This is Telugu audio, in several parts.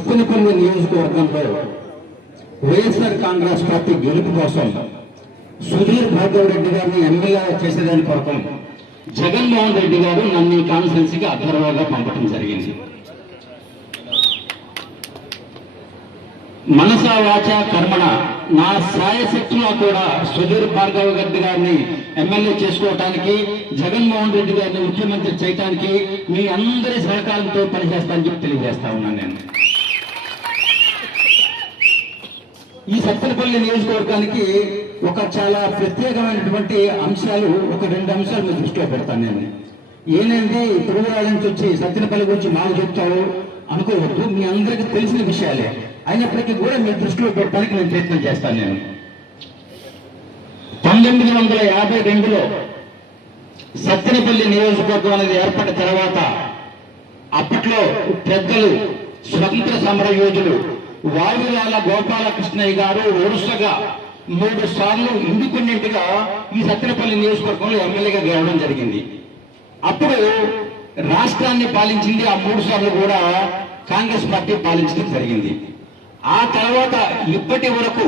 సత్తెనపల్లి నియోజకవర్గంలో వైఎస్ఆర్ కాంగ్రెస్ పార్టీ గెలుపు కోసం సుధీర్ భార్గవ్ రెడ్డి గారిని ఎమ్మెల్యే చేసేదాని కొరకు జగన్మోహన్ రెడ్డి గారు నన్ను ఈ కాన్ఫరెన్స్కి అభ్యర్థిగా పంపడం జరిగింది. మనస వాచ కర్మణ నా సాయశక్తుల్లో కూడా సుధీర్ భార్గవ్ రెడ్డి గారిని ఎమ్మెల్యే చేసుకోవటానికి, జగన్మోహన్ రెడ్డి గారిని ముఖ్యమంత్రి చేయడానికి మీ అందరి సహకారంతో పనిచేస్తానని చెప్పి తెలియజేస్తా ఉన్నాను. నేను ఈ సత్తెనపల్లి నియోజకవర్గానికి ఒక చాలా ప్రత్యేకమైనటువంటి అంశాలు, ఒక 2 అంశాలు మీ దృష్టిలో పెడతాను. నేను ఏనేంది తిరుమల నుంచి వచ్చి సత్తెనపల్లి గురించి మాకు చెప్తావు అనుకోవద్దు, మీ అందరికీ తెలిసిన విషయాలే అయినప్పటికీ కూడా మీ దృష్టిలో పెట్టడానికి నేను ప్రయత్నం చేస్తాను. నేను 1952లో సత్తెనపల్లి నియోజకవర్గం అనేది ఏర్పడిన తర్వాత అప్పట్లో పెద్దలు, స్వతంత్ర సమర యోధులు వాయులాల గోపాలకృష్ణయ్య గారు వరుసగా 3 సార్లు ఇండిపెండెంట్గా ఈ సత్తెనపల్లి నియోజకవర్గంలో ఎమ్మెల్యేగా గెలవడం జరిగింది. అప్పుడు రాష్ట్రాన్ని పాలించింది ఆ 3 సార్లు కూడా కాంగ్రెస్ పార్టీ పాలించడం జరిగింది. ఆ తర్వాత ఇప్పటి వరకు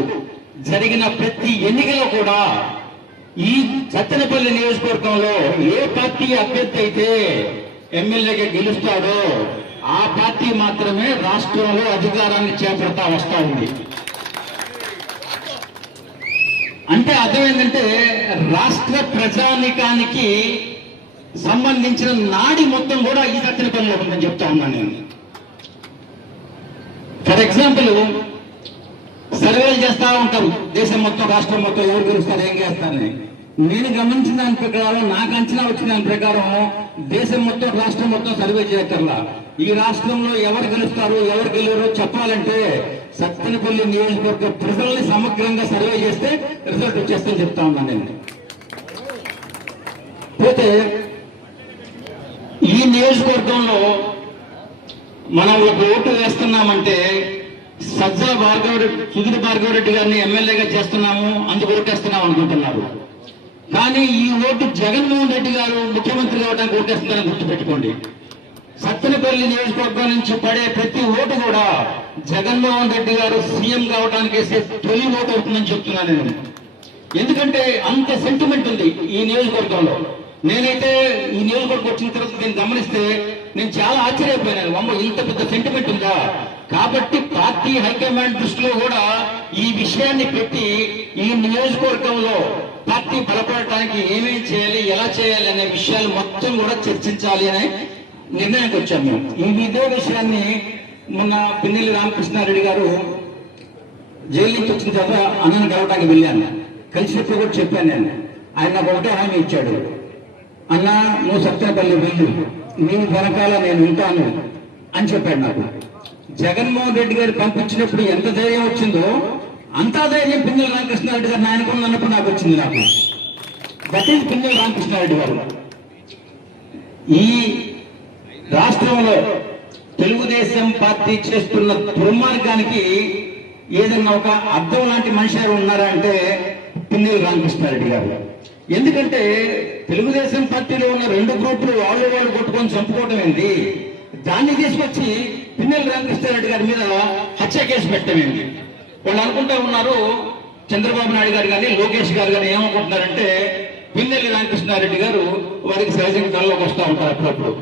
జరిగిన ప్రతి ఎన్నికలో కూడా ఈ సత్తెనపల్లి నియోజకవర్గంలో ఏ పార్టీ అభ్యర్థి అయితే ఎమ్మెల్యేగా గెలుస్తాడో ఆ పార్టీ మాత్రమే రాష్ట్రంలో అధికారాన్ని చేపడతా వస్తా ఉంది. అంటే అర్థం ఏంటంటే రాష్ట్ర ప్రజానికానికి సంబంధించిన నాడి మొత్తం కూడా ఈ సత్తెనపల్లిలో ఉందని చెప్తా ఉన్నాను నేను. ఫర్ ఎగ్జాంపుల్, సర్వేలు చేస్తా ఉంటారు దేశం మొత్తం, రాష్ట్రం మొత్తం ఎవరు గెలుస్తారు, ఏం చేస్తారని. నేను గమనించిన దాని ప్రకారం, నాకు అంచనా వచ్చిన దాని ప్రకారం దేశం మొత్తం, రాష్ట్రం మొత్తం సర్వే చేయక్కర్లా. ఈ రాష్ట్రంలో ఎవరు గెలుస్తారు, ఎవరు గెలవరో చెప్పాలంటే సత్తెనపల్లి నియోజకవర్గ ప్రజల్ని సమగ్రంగా సర్వే చేస్తే రిజల్ట్ వచ్చేస్తుందని చెప్తా ఉన్నాను నేను. పోతే ఈ నియోజకవర్గంలో మనం ఒక ఓటు వేస్తున్నామంటే సుధీర్ భార్గవ్ రెడ్డి గారిని ఎమ్మెల్యేగా చేస్తున్నాము, అందుకు ఓటేస్తున్నాం అనుకుంటున్నారు. కానీ ఈ ఓటు జగన్మోహన్ రెడ్డి గారు ముఖ్యమంత్రి కావడానికి ఓటేస్తున్నారని గుర్తుపెట్టుకోండి. సత్తెనపల్లి నియోజకవర్గం నుంచి పడే ప్రతి ఓటు కూడా జగన్మోహన్ రెడ్డి గారు సీఎం కావడానికి వేసే తొలి ఓటు అవుతుందని చెప్తున్నాను నేను. ఎందుకంటే అంత సెంటిమెంట్ ఉంది ఈ నియోజకవర్గంలో. నేనైతే ఈ నియోజకవర్గం వచ్చిన తర్వాత నేను గమనిస్తే నేను చాలా ఆశ్చర్యపోయినాను. అమ్మ, ఇంత పెద్ద సెంటిమెంట్ ఉందా? కాబట్టి పార్టీ హైకమాండ్ దృష్టిలో కూడా ఈ విషయాన్ని పెట్టి ఈ నియోజకవర్గంలో పార్టీ బలపడటానికి ఏమేమి చేయాలి, ఎలా చేయాలి అనే విషయాలు మొత్తం కూడా చర్చించాలి అనే నిర్ణయానికి వచ్చాము మేము. ఇదే విషయాన్ని మొన్న పిన్నెల్లి రామకృష్ణారెడ్డి గారు జైలు నుంచి వచ్చిన తర్వాత అన్నను కలవడానికి వెళ్ళాను. కలిసినప్పుడు కూడా చెప్పాను నేను. ఆయన నాకు ఒకటే హామీ ఇచ్చాడు, అన్న నువ్వు సత్తెనపల్లి వెళ్ళు, నీ వెనకాల నేను ఉంటాను అని చెప్పాడు నాకు. జగన్మోహన్ రెడ్డి గారు పంపించినప్పుడు ఎంత ధైర్యం వచ్చిందో అంతా ధైర్యం పిన్నెల్లి రామకృష్ణారెడ్డి గారు నాయకులు అన్నప్పుడు నాకు వచ్చింది. నాకు దట్ ఈజ్ పిన్నెల్లి రామకృష్ణారెడ్డి గారు. ఈ రాష్ట్రంలో తెలుగుదేశం పార్టీ చేస్తున్న దుర్మార్గానికి ఏదన్నా ఒక అర్థం లాంటి మనిషి ఉన్నారా అంటే పిన్నెల్లి రామకృష్ణారెడ్డి గారు. ఎందుకంటే తెలుగుదేశం పార్టీలో ఉన్న 2 గ్రూపులు వాళ్ళు కొట్టుకొని చంపుకోవడం ఏంటి, దాన్ని తీసుకొచ్చి పిన్నెల్లి రామకృష్ణారెడ్డి గారి మీద హత్య కేసు పెట్టడం ఏంటి. వాళ్ళు అనుకుంటా ఉన్నారు, చంద్రబాబు నాయుడు గారు కానీ లోకేష్ గారు కానీ ఏమనుకుంటున్నారంటే పిన్నెల్లి రామకృష్ణారెడ్డి గారు వారికి సహజంగా కళ్ళలోకి వస్తూ ఉంటారు అప్పుడప్పుడు.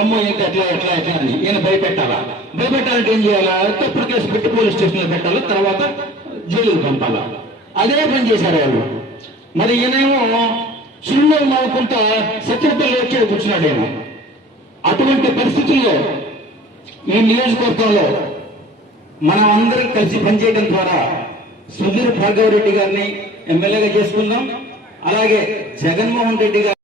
అమ్మో ఏంటి ఎట్లా ఎట్లా ఎట్లా అని ఈయన భయపెట్టాలా, భయపెట్టాలంటే ఏం చేయాలా, తప్పుడు కేసు పెట్టి పోలీస్ స్టేషన్లో పెట్టాలా, తర్వాత జైలుకు పంపాలా. అదే పని చేశారు వాళ్ళు. మరి ఈయనేమో చిరునవ్వు నవ్వుకుంటా సత్తెనపల్లి వచ్చి కూర్చున్నాడేమో. అటువంటి పరిస్థితుల్లో ఈ నియోజకవర్గంలో మనం అందరం కలిసి పనిచేయడం ద్వారా సుధీర్ భార్గవ్ రెడ్డి గారిని ఎమ్మెల్యేగా చేసుకుందాం. అలాగే జగన్మోహన్ రెడ్డి గారు